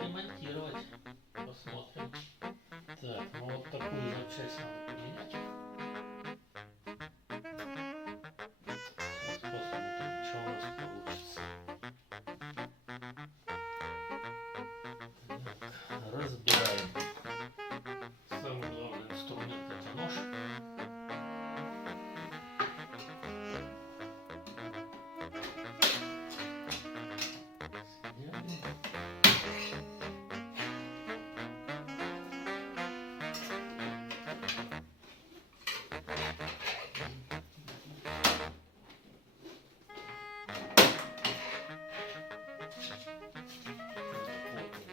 ремонтировать. Посмотрим. Так, ну вот такую запчасть надо поменять. Сейчас посмотрим, что у нас получится. Так, разбираем. Самый главный инструмент — это нож.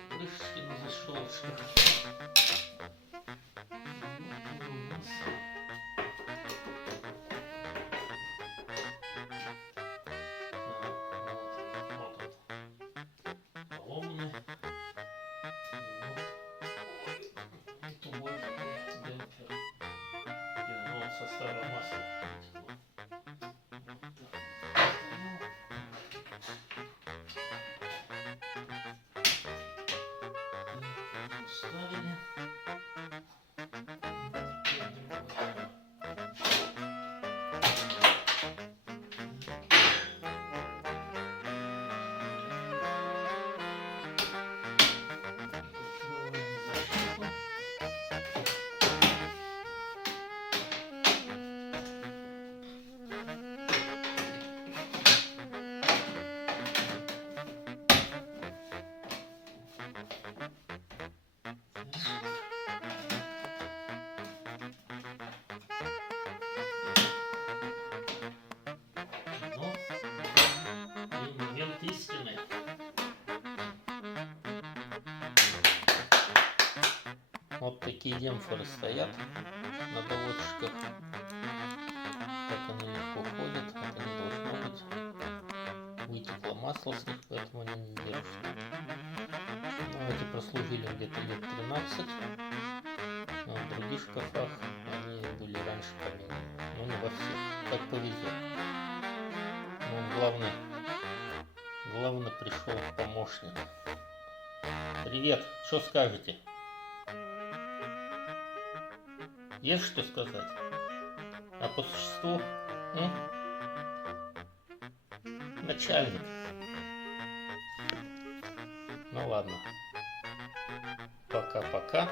Крышечки на защелочках. Поломаны. Тут вот демпфер. Ну, со старого масла. Ставили. Истины. Вот такие демпферы стоят на доводчиках. Так они легко ходят, это не должно быть. Вытекло масло с них, поэтому они не держат. Ну, эти прослужили где-то лет 13. А в других шкафах они были раньше поменены. Но не во всех. Как повезет. Ну, главное пришел помощник. Привет, что скажете? Есть что сказать? А по существу? Начальник. Ну ладно. Пока-пока.